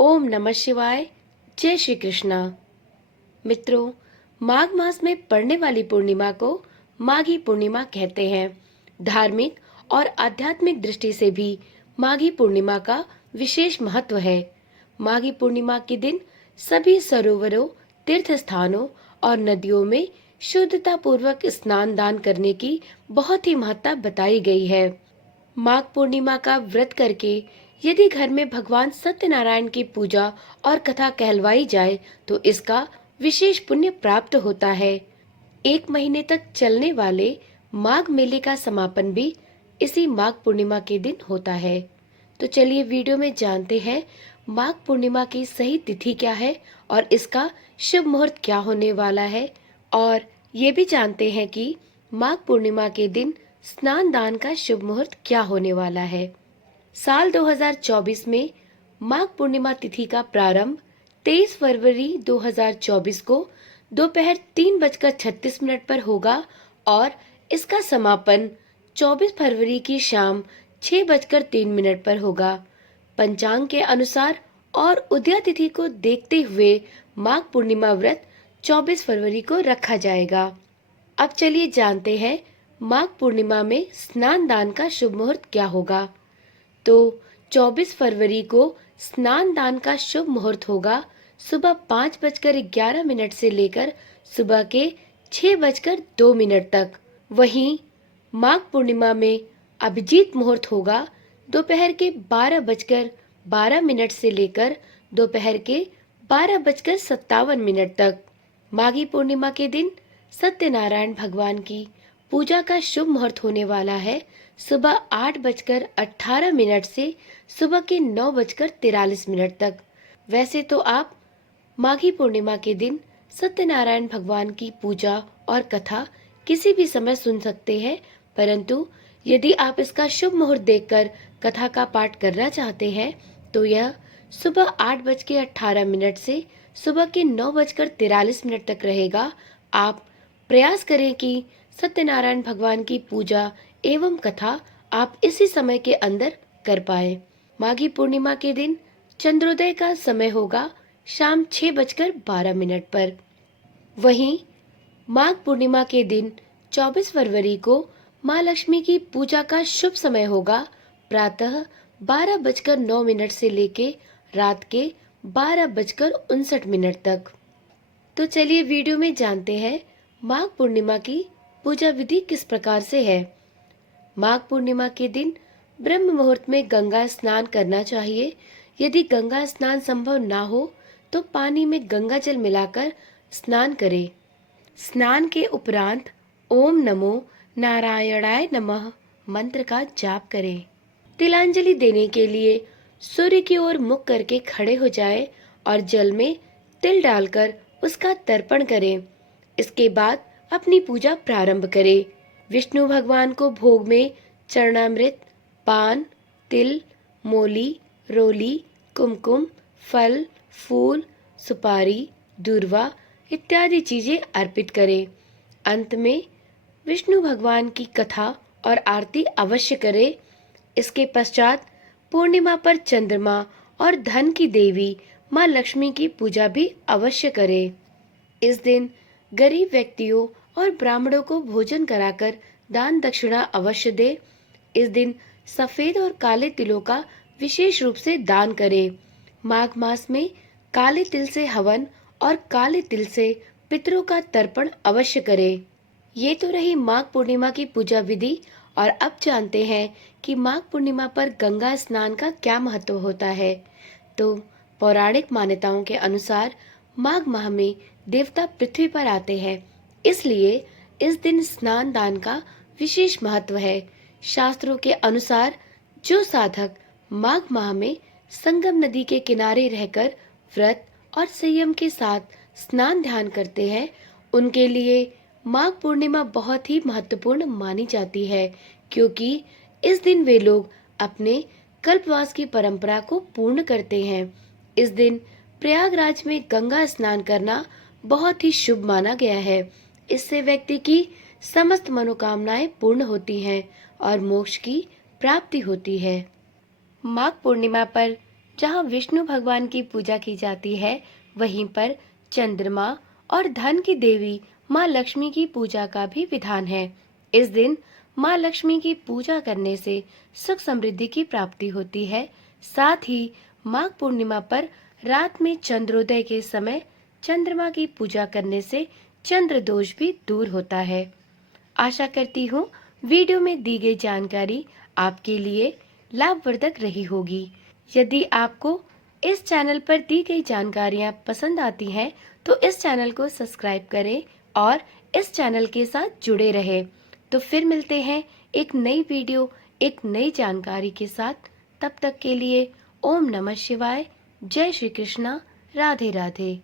ओम नमः शिवाय। जय श्री कृष्णा। मित्रों, माघ मास में पड़ने वाली पूर्णिमा को माघी पूर्णिमा कहते हैं। धार्मिक और आध्यात्मिक दृष्टि से भी माघी पूर्णिमा का विशेष महत्व है। माघी पूर्णिमा के दिन सभी सरोवरों, तीर्थ स्थानों और नदियों में शुद्धता पूर्वक स्नान दान करने की बहुत ही महत्ता बताई गई है। माघ पूर्णिमा का व्रत करके यदि घर में भगवान सत्यनारायण की पूजा और कथा कहलवाई जाए तो इसका विशेष पुण्य प्राप्त होता है। 1 महीने तक चलने वाले माघ मेले का समापन भी इसी माघ पूर्णिमा के दिन होता है। तो चलिए वीडियो में जानते हैं माघ पूर्णिमा की सही तिथि क्या है और इसका शुभ मुहूर्त क्या होने वाला है, और ये भी जानते हैं कि माघ पूर्णिमा के दिन स्नान दान का शुभ मुहूर्त क्या होने वाला है। साल 2024 में माघ पूर्णिमा तिथि का प्रारंभ 23 फरवरी 2024 को दोपहर 3:36 पर होगा और इसका समापन 24 फरवरी की शाम 6:03 पर होगा। पंचांग के अनुसार और उदया तिथि को देखते हुए माघ पूर्णिमा व्रत 24 फरवरी को रखा जाएगा। अब चलिए जानते हैं माघ पूर्णिमा में स्नान दान का शुभ मुहूर्त क्या होगा। तो 24 फरवरी को स्नान दान का शुभ मुहूर्त होगा सुबह 5:11 से लेकर सुबह के 6:02 तक। वहीं माघ पूर्णिमा में अभिजीत मुहूर्त होगा दोपहर के 12:12 से लेकर दोपहर के 12:57 तक। माघी पूर्णिमा के दिन सत्यनारायण भगवान की पूजा का शुभ मुहूर्त होने वाला है सुबह 8:18 से सुबह के 9:43 तक। वैसे तो आप माघी पूर्णिमा के दिन सत्यनारायण भगवान की पूजा और कथा किसी भी समय सुन सकते हैं, परंतु यदि आप इसका शुभ मुहूर्त देखकर कथा का पाठ करना चाहते हैं तो यह सुबह 8:18 से सुबह के 9:43 तक रहेगा। आप प्रयास करें कि सत्यनारायण भगवान की पूजा एवं कथा आप इसी समय के अंदर कर पाए। माघी पूर्णिमा के दिन चंद्रोदय का समय होगा शाम 6:12 पर। वहीं माघ पूर्णिमा के दिन 24 फरवरी को माँ लक्ष्मी की पूजा का शुभ समय होगा प्रातः 12:09 से लेके रात के 12:59 तक। तो चलिए वीडियो में जानते हैं माघ पूर्णिमा की पूजा विधि किस प्रकार से है। माघ पूर्णिमा के दिन ब्रह्म मुहूर्त में गंगा स्नान करना चाहिए। यदि गंगा स्नान संभव ना हो तो पानी में गंगा जल मिलाकर स्नान करें। स्नान के उपरांत ओम नमो नारायणाय नमः मंत्र का जाप करें। तिलांजलि देने के लिए सूर्य की ओर मुख करके खड़े हो जाएं और जल में तिल डालकर उसका तर्पण करें। इसके बाद अपनी पूजा प्रारंभ करें। विष्णु भगवान को भोग में चरणामृत, पान, तिल, मोली, रोली, कुमकुम, फल, फूल, सुपारी, दूर्वा इत्यादि चीजें अर्पित करें। अंत में विष्णु भगवान की कथा और आरती अवश्य करें। इसके पश्चात पूर्णिमा पर चंद्रमा और धन की देवी माँ लक्ष्मी की पूजा भी अवश्य करें। इस दिन गरीब व्यक्तियों और ब्राह्मणों को भोजन कराकर दान दक्षिणा अवश्य दे। इस दिन सफेद और काले तिलों का विशेष रूप से दान करें। माघ मास में काले तिल से हवन और काले तिल से पितरों का तर्पण अवश्य करें। ये तो रही माघ पूर्णिमा की पूजा विधि, और अब जानते हैं कि माघ पूर्णिमा पर गंगा स्नान का क्या महत्व होता है। तो पौराणिक मान्यताओं के अनुसार माघ माह में देवता पृथ्वी पर आते हैं, इसलिए इस दिन स्नान दान का विशेष महत्व है। शास्त्रों के अनुसार जो साधक माघ माह में संगम नदी के किनारे रहकर व्रत और संयम के साथ स्नान ध्यान करते हैं, उनके लिए माघ पूर्णिमा बहुत ही महत्वपूर्ण मानी जाती है, क्योंकि इस दिन वे लोग अपने कल्पवास की परंपरा को पूर्ण करते हैं। इस दिन प्रयागराज में गंगा स्नान करना बहुत ही शुभ माना गया है। इससे व्यक्ति की समस्त मनोकामनाएं पूर्ण होती हैं और मोक्ष की प्राप्ति होती है। माघ पूर्णिमा पर जहाँ विष्णु भगवान की पूजा की जाती है, वहीं पर चंद्रमा और धन की देवी माँ लक्ष्मी की पूजा का भी विधान है। इस दिन माँ लक्ष्मी की पूजा करने से सुख समृद्धि की प्राप्ति होती है। साथ ही माघ पूर्णिमा पर रात में चंद्रोदय के समय चंद्रमा की पूजा करने से चंद्र दोष भी दूर होता है। आशा करती हूँ वीडियो में दी गई जानकारी आपके लिए लाभवर्धक रही होगी। यदि आपको इस चैनल पर दी गई जानकारियाँ पसंद आती हैं तो इस चैनल को सब्सक्राइब करें और इस चैनल के साथ जुड़े रहें। तो फिर मिलते हैं एक नई वीडियो, एक नई जानकारी के साथ। तब तक के लिए ओम नमः शिवाय, जय श्री कृष्णा, राधे राधे।